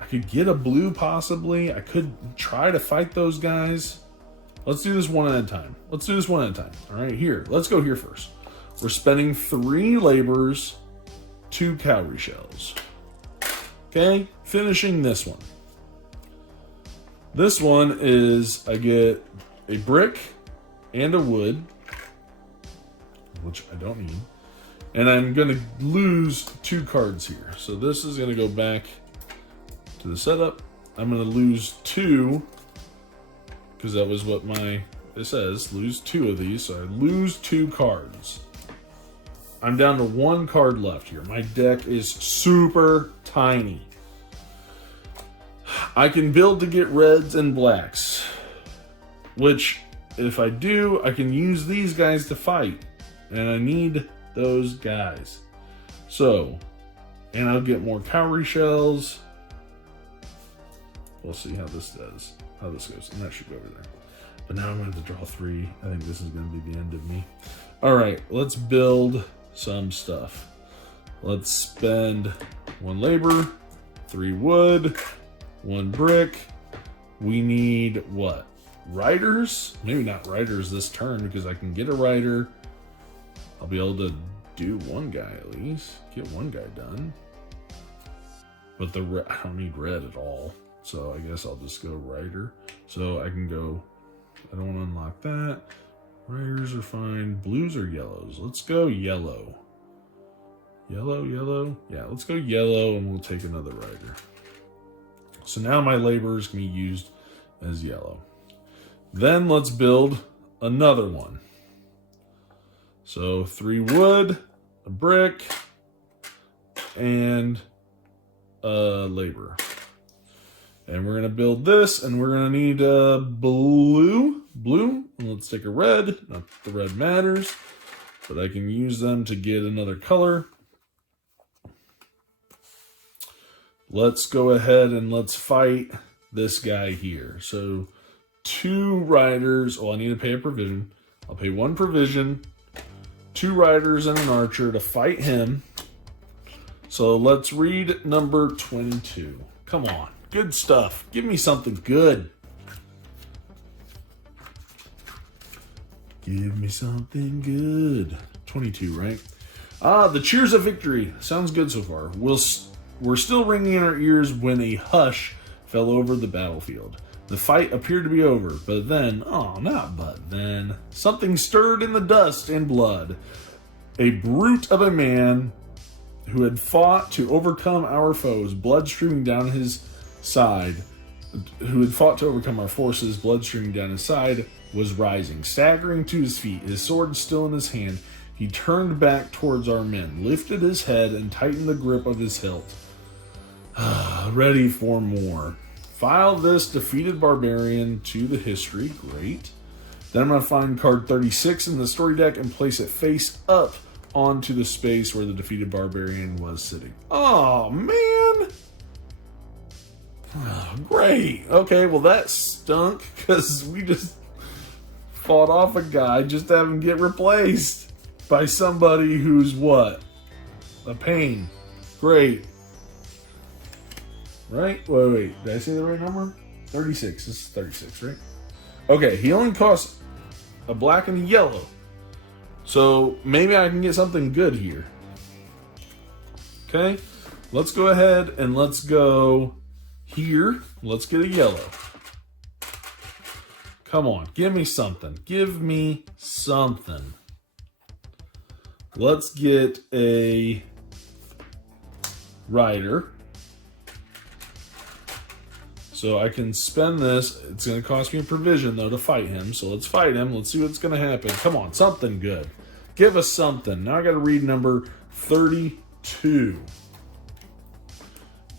I could get a blue possibly. I could try to fight those guys. Let's do this one at a time. All right, here. Let's go here first. We're spending 3 laborers, 2 cowrie shells. Okay, finishing this one. This one is, I get a brick and a wood, which I don't need. And I'm gonna lose 2 cards here. So this is gonna go back to the setup. I'm gonna lose 2, because that was what it says, lose 2 of these. So I lose 2 cards. I'm down to 1 card left here. My deck is super tiny. I can build to get reds and blacks, which if I do, I can use these guys to fight. And I need those guys. So, and I'll get more cowrie shells. We'll see how this does. How this goes. And that should go over there. But now I'm going to draw 3. I think this is going to be the end of me. Alright, let's build some stuff. Let's spend 1 labor, 3 wood, 1 brick. We need what? Riders? Maybe not riders this turn because I can get a rider. I'll be able to do 1 guy at least. Get 1 guy done. But I don't need red at all. So I guess I'll just go rider. So I can go, I don't want to unlock that. Riders are fine. Blues or yellows? Let's go yellow. Yellow? Yeah, let's go yellow and we'll take another rider. So now my laborers can be used as yellow. Then let's build another one. So 3 wood, a brick, and a laborer. And we're going to build this, and we're going to need blue. And let's take a red. Not that the red matters, but I can use them to get another color. Let's go ahead and let's fight this guy here. So 2 riders. Well, I need to pay a provision. I'll pay 1 provision, 2 riders, and an archer to fight him. So let's read number 22. Come on. Good stuff. Give me something good. Give me something good. 22, right? The cheers of victory. Sounds good so far. We're still ringing in our ears when a hush fell over the battlefield. The fight appeared to be over, but then, something stirred in the dust and blood. A brute of a man who had fought to overcome our foes, blood streaming down his side, was rising. Staggering to his feet, his sword still in his hand, he turned back towards our men, lifted his head, and tightened the grip of his hilt. Ready for more. File this defeated barbarian to the history. Great. Then I'm going to find card 36 in the story deck and place it face up onto the space where the defeated barbarian was sitting. Oh, man. Oh, great. Okay, well, that stunk because we just fought off a guy just to have him get replaced by somebody who's what? A pain. Great. Right? Wait. Did I say the right number? 36. This is 36, right? Okay, he only costs a black and a yellow. So maybe I can get something good here. Okay? Let's go ahead and let's go here. Let's get a yellow. Come on, give me something. Give me something. Let's get a rider. So I can spend this. It's going to cost me a provision, though, to fight him. So let's fight him. Let's see what's going to happen. Come on, something good. Give us something. Now I got to read number 32.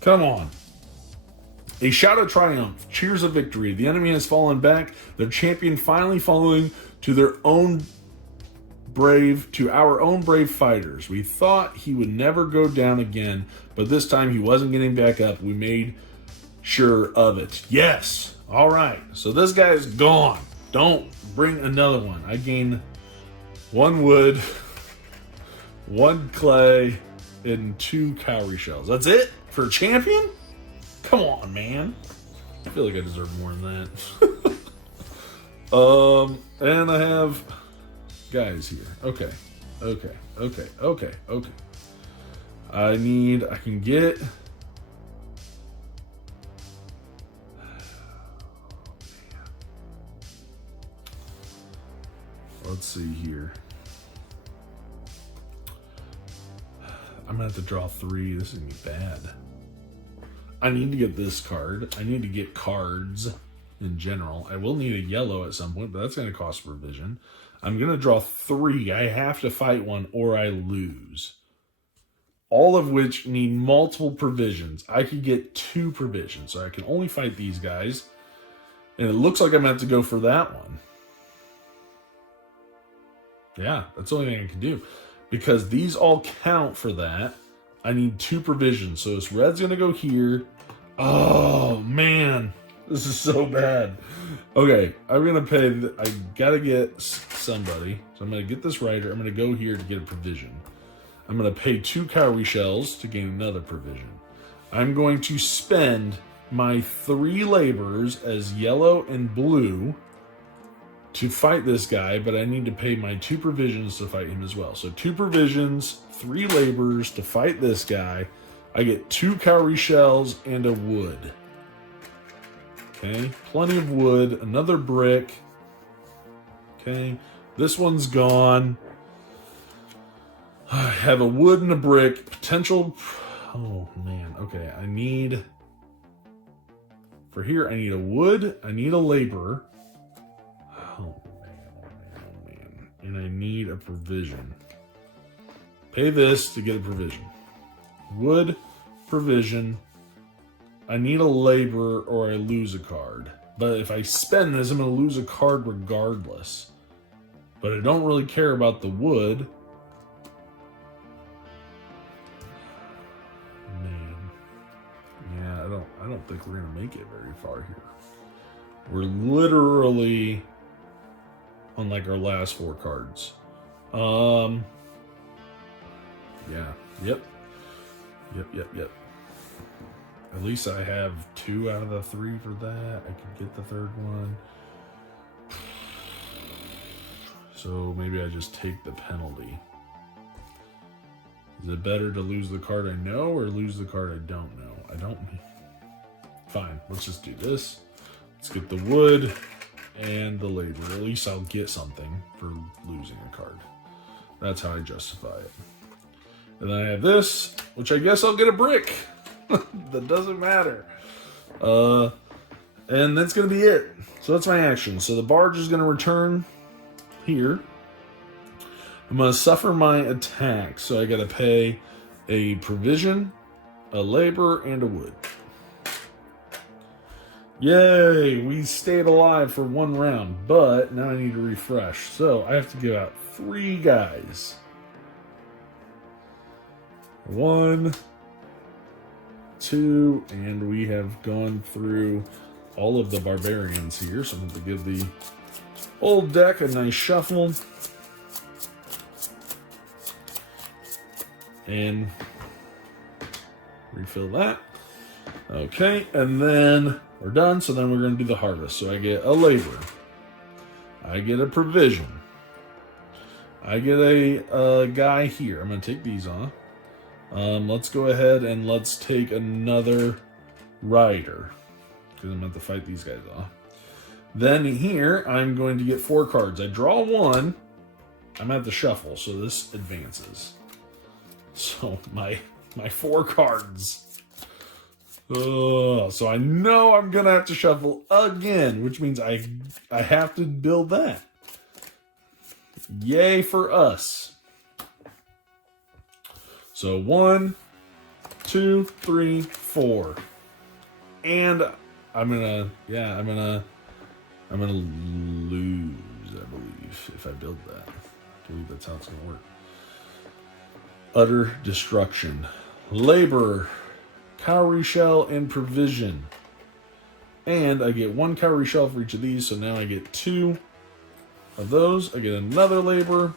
Come on. A shout of triumph. Cheers of victory. The enemy has fallen back. Their champion finally falling to our own brave fighters. We thought he would never go down again, but this time he wasn't getting back up. We made sure of it. Yes. All right. So this guy is gone. Don't bring another one. I gain 1 wood, 1 clay, and 2 cowrie shells. That's it for a champion? Come on, man. I feel like I deserve more than that. And I have guys here. Okay. I can get... Let's see here. I'm gonna have to draw 3. This is gonna be bad. I need to get this card. I need to get cards in general. I will need a yellow at some point, but that's gonna cost provision. I'm gonna draw 3. I have to fight one or I lose. All of which need multiple provisions. I could get 2 provisions, so I can only fight these guys. And it looks like I'm gonna have to go for that one. Yeah, that's the only thing I can do. Because these all count for that, I need 2 provisions. So this red's going to go here. Oh, man. This is so bad. Okay, I'm going to pay... I got to get somebody. So I'm going to get this rider. I'm going to go here to get a provision. I'm going to pay 2 cowrie shells to gain another provision. I'm going to spend my 3 laborers as yellow and blue to fight this guy, but I need to pay my 2 provisions to fight him as well. So 2 provisions, 3 laborers to fight this guy. I get 2 cowrie shells and a wood. Okay, plenty of wood, another brick. Okay, this one's gone. I have a wood and a brick. Potential... Oh, man. Okay, I need... For here, I need a wood. I need a laborer. Oh, man. Oh, man. Oh, man. And I need a provision. Pay this to get a provision. Wood, provision. I need a laborer or I lose a card. But if I spend this, I'm going to lose a card regardless. But I don't really care about the wood. I don't think we're gonna make it very far here. We're literally on like our last 4 cards. Yeah. Yep. At least I have 2 out of the 3 for that. I could get the 3rd one. So maybe I just take the penalty. Is it better to lose the card I know or lose the card I don't know? I don't... Fine, let's just do this. Let's get the wood and the labor. At least I'll get something for losing a card. That's how I justify it. And then I have this, which I guess I'll get a brick. That doesn't matter. And that's going to be it. So that's my action. So the barge is going to return here. I'm going to suffer my attack. So I got to pay a provision, a labor, and a wood. Yay, we stayed alive for 1 round, but now I need to refresh. So I have to give out 3 guys. 1, 2, and we have gone through all of the barbarians here. So I'm going to give the old deck a nice shuffle. And refill that. Okay, and then we're done. So then we're going to do the harvest. So I get a labor. I get a provision. I get a guy here. I'm going to take these off. Let's go ahead and let's take another rider, because I'm going to have to fight these guys off. Then here, I'm going to get 4 cards. I draw 1. I'm at the shuffle, so this advances. So my 4 cards. So I know I'm going to have to shuffle again, which means I have to build that. Yay for us. So 1, 2, 3, 4. And I'm gonna lose, I believe, if I build that. I believe that's how it's gonna work. Utter destruction. Labor, cowrie shell, and provision. And I get 1 cowrie shell for each of these, so now I get 2 of those. I get another labor.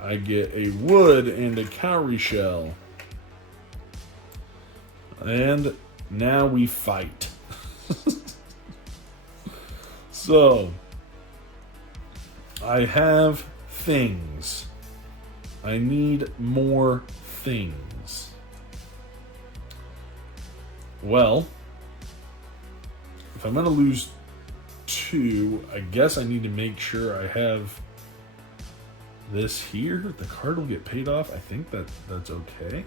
I get a wood and a cowrie shell. And now we fight. So, I have things. I need more things. Well, if I'm going to lose 2, I guess I need to make sure I have this here. The card will get paid off. I think that's okay.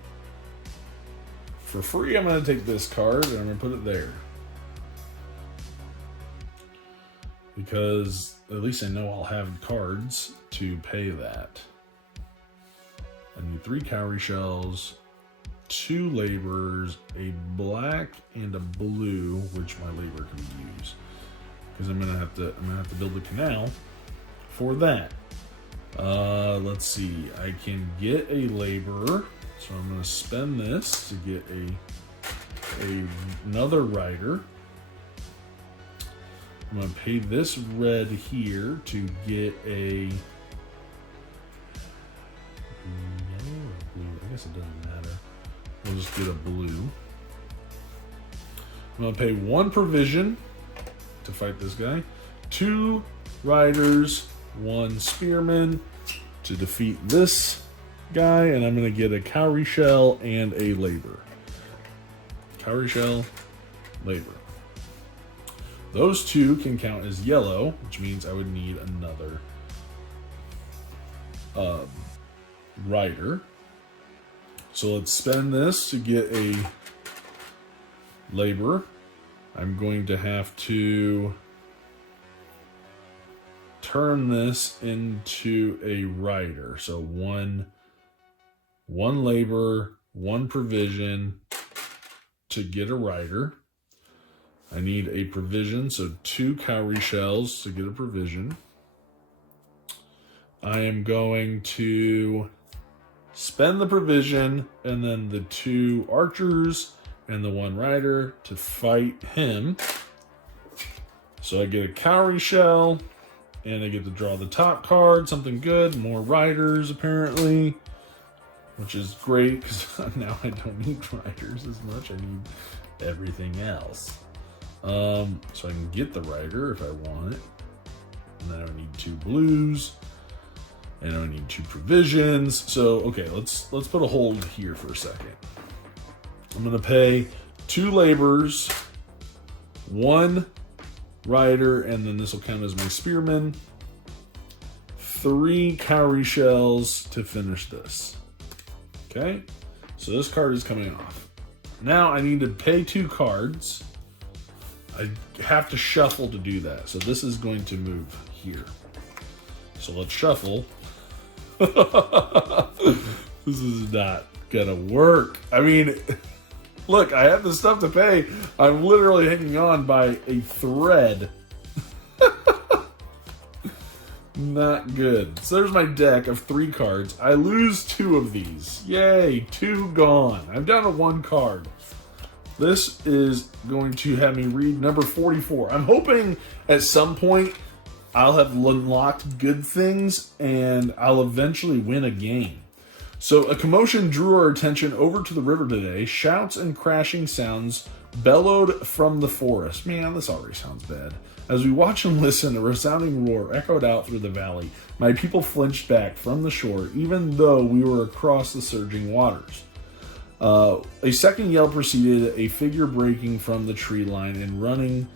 For free, I'm going to take this card and I'm going to put it there. Because at least I know I'll have cards to pay that. I need 3 cowrie shells, 2 laborers, a black and a blue, which my labor can use. Because I'm gonna have to build a canal for that. Let's see. I can get a laborer, so I'm going to spend this to get another rider. I'm going to pay this red here to get a yellow or blue. I guess it doesn't matter. We'll just get a blue. I'm going to pay 1 provision to fight this guy. 2 riders, 1 spearman to defeat this guy. And I'm going to get a cowrie shell and a labor. Cowrie shell, labor. Those 2 can count as yellow, which means I would need another rider. So let's spend this to get a laborer. I'm going to have to turn this into a rider. So one laborer, 1 provision to get a rider. I need a provision, so 2 cowrie shells to get a provision. I am going to spend the provision and then the 2 archers and the 1 rider to fight him. So I get a cowrie shell and I get to draw the top card, something good, more riders apparently, which is great because now I don't need riders as much. I need everything else. So I can get the rider if I want it. And then I need 2 blues. And I need 2 provisions. So, okay, let's put a hold here for a second. I'm going to pay 2 laborers, 1 rider, and then this will count as my spearman. 3 cowrie shells to finish this. Okay, so this card is coming off. Now I need to pay 2 cards. I have to shuffle to do that. So this is going to move here. So let's shuffle. This is not gonna work. I mean, look, I have the stuff to pay. I'm literally hanging on by a thread. Not good. So there's my deck of 3 cards. I lose 2 of these. Yay, 2 gone. I'm down to 1 card. This is going to have me read number 44. I'm hoping at some point I'll have unlocked good things and I'll eventually win a game. So a commotion drew our attention over to the river today. Shouts and crashing sounds bellowed from the forest. Man, this already sounds bad. As we watch and listen, a resounding roar echoed out through the valley. My people flinched back from the shore, even though we were across the surging waters. A second yell proceeded, a figure breaking from the tree line and running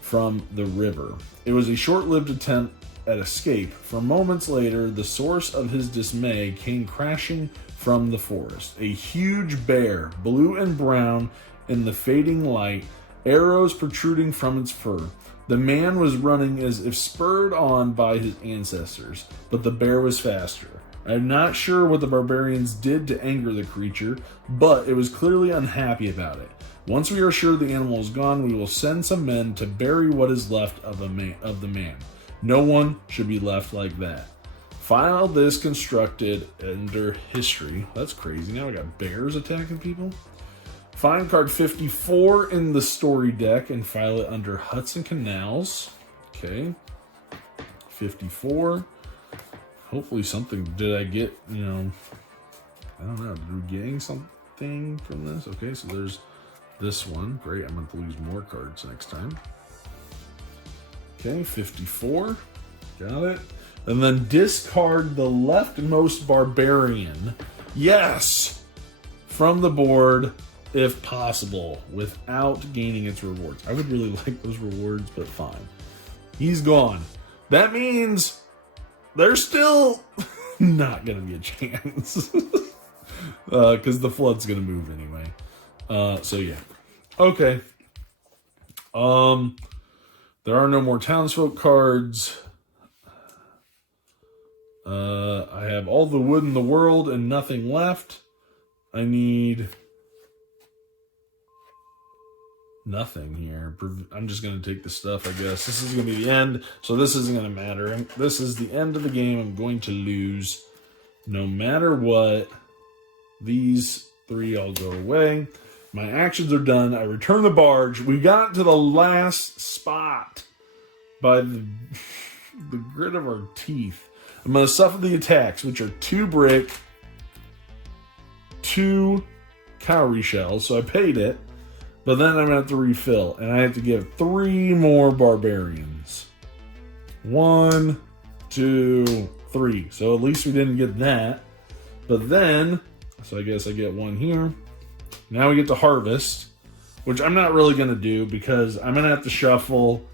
from the river. It was a short-lived attempt at escape. For moments later, the source of his dismay came crashing from the forest. A huge bear, blue and brown in the fading light, arrows protruding from its fur. The man was running as if spurred on by his ancestors, but the bear was faster. I'm not sure what the barbarians did to anger the creature, but it was clearly unhappy about it. Once we are sure the animal is gone, we will send some men to bury what is left of the man. No one should be left like that. File this constructed under history. That's crazy. Now we got bears attacking people. Find card 54 in the story deck and file it under huts and canals. Okay. 54. Hopefully something, did I get, I don't know, did we getting something from this? Okay, so there's this one. Great, I'm going to lose more cards next time. Okay, 54. Got it. And then discard the leftmost barbarian. Yes! From the board, if possible, without gaining its rewards. I would really like those rewards, but fine. He's gone. That means there's still not going to be a chance. Because the flood's going to move anyway. So yeah. Okay. There are no more townsfolk cards. I have all the wood in the world and nothing left. I need nothing here. I'm just going to take the stuff, I guess. This is going to be the end, so this isn't going to matter. This is the end of the game. I'm going to lose no matter what. These 3 all go away. My actions are done. I return the barge. We got to the last spot by the grit of our teeth. I'm going to suffer the attacks, which are 2 brick, 2 cowrie shells. So I paid it, but then I'm going to have to refill, and I have to give 3 more barbarians. 1, 2, 3. So at least we didn't get that. But then, so I guess I get 1 here. Now we get to harvest, which I'm not really going to do because I'm going to have to shuffle,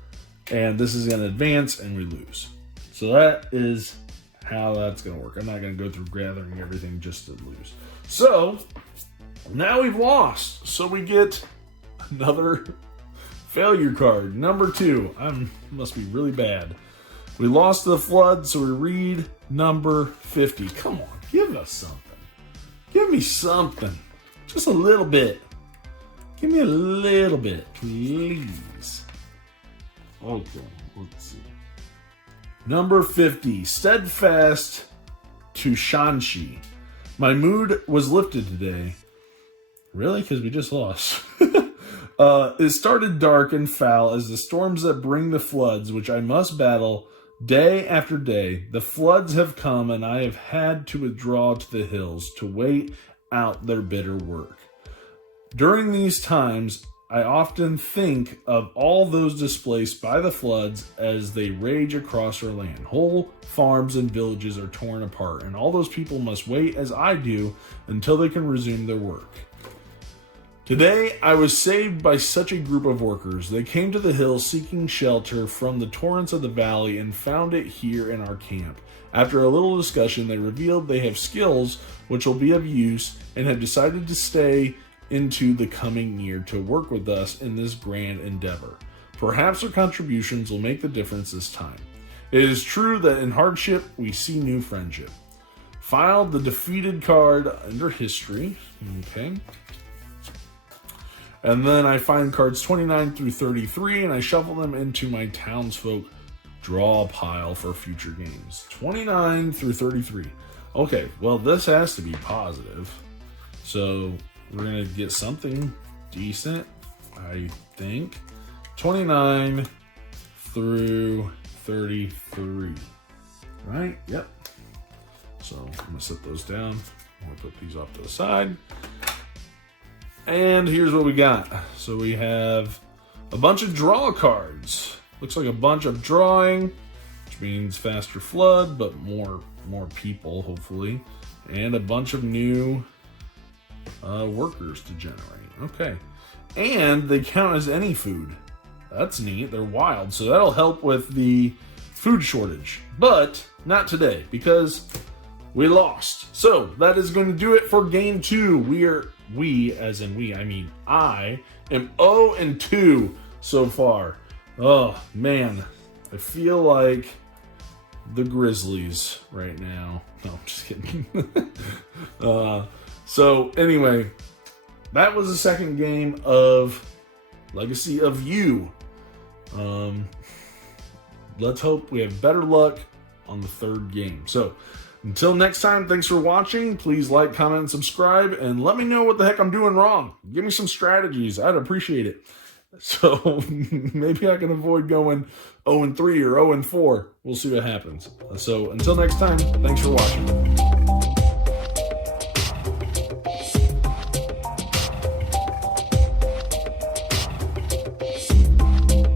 and this is going to advance, and we lose. So that is how that's going to work. I'm not going to go through gathering everything just to lose. So now we've lost. So we get another failure card. Number 2. I must be really bad. We lost to the flood, so we read number 50. Come on, give us something. Give me something. Just a little bit. Give me a little bit, please. Okay, let's see. Number 50. Steadfast to Shanxi. My mood was lifted today. Really? Because we just lost. It started dark and foul as the storms that bring the floods, which I must battle day after day. The floods have come, and I have had to withdraw to the hills to wait out their bitter work. During these times, I often think of all those displaced by the floods as they rage across our land. Whole farms and villages are torn apart, and all those people must wait, as I do, until they can resume their work. Today, I was saved by such a group of workers. They came to the hills seeking shelter from the torrents of the valley and found it here in our camp. After a little discussion, they revealed they have skills which will be of use and have decided to stay into the coming year to work with us in this grand endeavor. Perhaps their contributions will make the difference this time. It is true that in hardship, we see new friendship. Filed the defeated card under history. Okay. And then I find cards 29 through 33, and I shuffle them into my townsfolk draw pile for future games. 29 through 33. Okay, well, this has to be positive. So we're going to get something decent, I think. 29 through 33. Right? Yep. So I'm going to set those down. I'm going to put these off to the side. And here's what we got. So we have a bunch of draw cards. Looks like a bunch of drawing, which means faster flood, but more people, hopefully. And a bunch of new workers to generate. Okay. And they count as any food. That's neat. They're wild. So that'll help with the food shortage. But not today, because we lost. So that is going to do it for game 2. I am 0-2 so far. Oh man, I feel like the Grizzlies right now. No, I'm just kidding. So anyway, that was the second game of Legacy of You. Let's hope we have better luck on the third game. So until next time, thanks for watching. Please like, comment, and subscribe, and let me know what the heck I'm doing wrong. Give me some strategies. I'd appreciate it. So maybe I can avoid going 0-3 or 0-4. We'll see what happens. So until next time, thanks for watching.